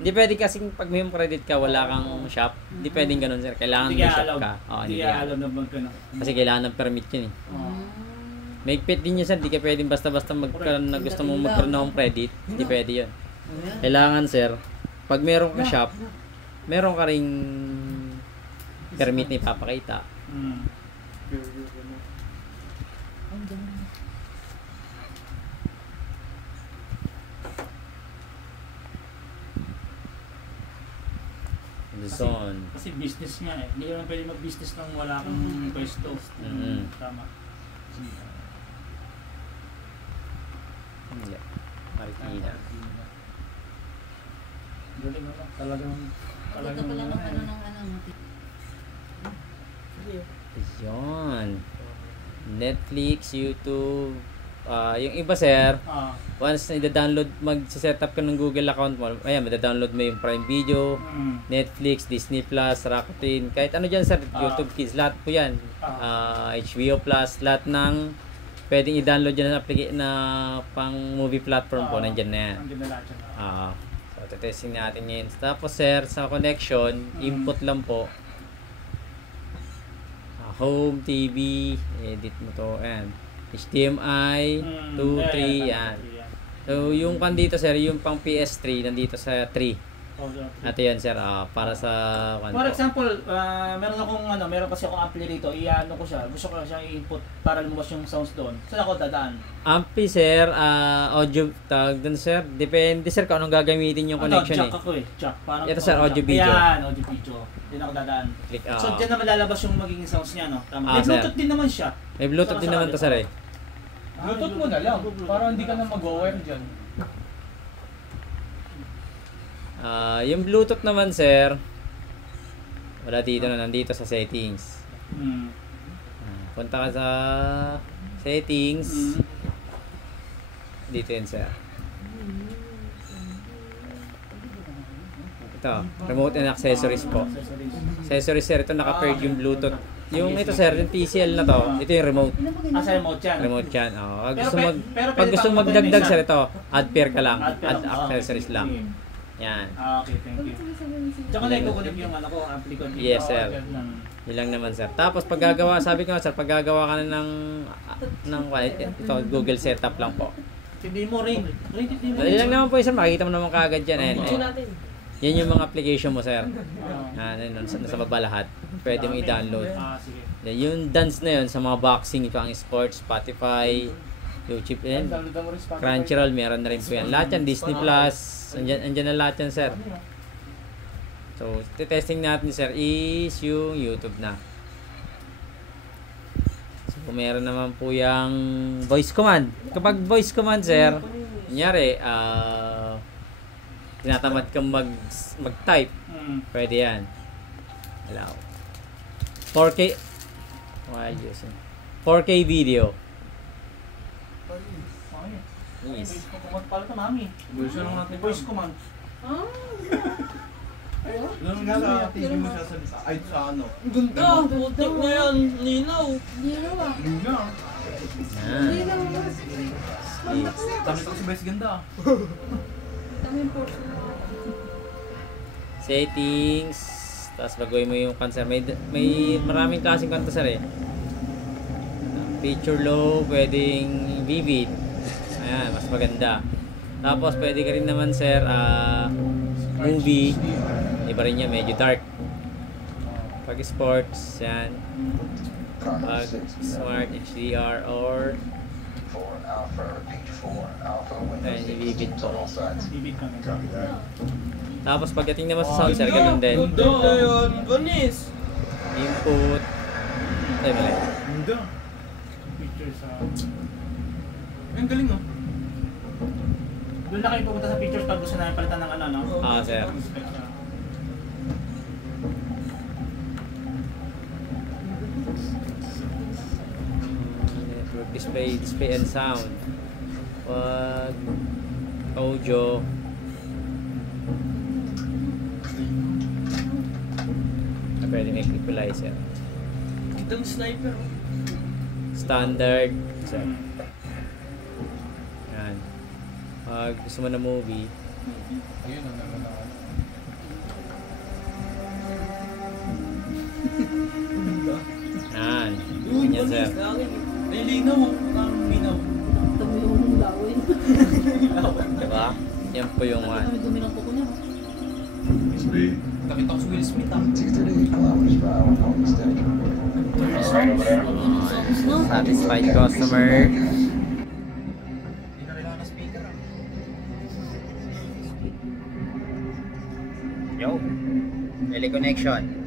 Hindi pwede kasing pag may credit ka, wala kang shop. Hindi pwedeng ganun, sir. Kailangan may shop ka. Oo, hindi kaya alam na magkano. Kasi kailangan ng permit yun eh. May pit din yun, sir. Hindi ka pwedeng basta-basta magkaroon na gusto mong magkaroon ng credit. Hindi pwede yun. Kailangan, sir, pag meron ka shop, meron ka ring permit na ipapakita. Kasi business nga eh. Hindi naman pwede mag-business nang wala kang pwesto. Tama. Hindi. Marikina. Galing mo lang. Talagang pala ng Yun. Netflix, YouTube. Yung iba, sir, once na-download, mag-set up ka ng Google account mo, ayan, mada-download mo yung Prime Video, Netflix, Disney Plus, Rakuten, kahit ano dyan, sir, YouTube Kids, lahat po yan. HBO Plus, lahat ng pwedeng i-download dyan na pang movie platform po, nandyan na yan. So, testing natin yun. Tapos, sir, sa connection, input lang po. Home, TV, edit mo to, ayan. HDMI, 2, 3, yan. So, yung pan dito, sir, yung pang PS3, nandito sa 3. Ito yan, sir, para sa... For example, meron kasi akong ampli rito, i-ano ko siya, gusto ko siyang i-input para lumabas yung sounds doon. Saan ako dadaan? Ampli, sir, audio, tawag dun, sir, depende, sir, kung anong gagamitin yung connection jack ako eh, jack. Parang ito, sir, audio video. Ayan, audio video. Doon ako dadaan. Click, so, dyan naman lalabas yung magiging sounds niya, no? May Bluetooth din naman siya. May Bluetooth din naman to, sir, eh. Bluetooth mo na lang, para hindi ka na mag-wire dyan. Yung Bluetooth naman, sir, wala dito na, nandito sa settings. Punta ka sa settings. Dito yun, sir. Ito, remote and accessories po. Accessories, sir, ito naka-paired yung Bluetooth. Yung ito, sir, yung TCL na to, ito yung remote. Sa remote yan? Remote yan, pag gusto magdagdag, sir, ito, add pair ka lang, add accessories lang. Yan. Okay, thank you. Diyan ko na i-connect yung ampli ko dito. Yes, sir. Yun lang naman, sir. Tapos pag gagawa, sabi ko nga, sir, pag gagawa ka na ng ito, Google setup lang po. Hindi mo rin. Dali lang naman po, sir. Makikita mo naman kaagad yan. Yan yung mga application mo, sir. Nasa baba lahat. Pwede mo i-download. Yung dance na yun sa mga boxing, ito ang sports, Spotify, YouTube, Crunchyroll, meron na rin po yan. Lahat yan, Disney Plus, andyan na lahat yan, sir. So, testing natin, sir, is yung YouTube na. So, kung meron naman po yung voice command. Kapag voice command, sir, kunyari, tinatamad kang mag-type, pwede yan. Allow. 4K, while using 4K video. Yes. Voice command pala ito, mami. Voice command. Ganun nga sa TV mo siya sa ano. Ganda! Putik na yan! Linaw! Linaw. Sabi ko si Bes ganda. Settings. Tapos baguhin mo yung cancer. May maraming klaseng kanta, sir, eh. Picture low, pwedeng vivid. Ayan, mas maganda. Tapos pwede ka rin naman, sir, movie. Iba rin niya, medyo dark. Pag sports, yan. Pag smart HDR or ayan, vivid po. Tapos pagdating naman sa sound, sir, ganun din. Ganda yun! Ganis! Input. Ay, mali. Ganda. Picture sa... Ang galing, no? Doon na kayo pupunta sa pictures pag gusto namin palitan ng no? Sir. Display and sound. Pag audio. Pwede may equalizer. Itong sniper. Standard. Sir. gusto mo na movie. Ayun ang naman ako. Yan. Ganyan, sir. Ay, linaw. Ang linaw. Dami yung lawin. Diba? Yan po yung one. Dami dumi ng kuko niya. Nakita ko si Will Smith ah. Satisfied customer. Hindi na kailangan ng speaker ah. Yo. Tele connection.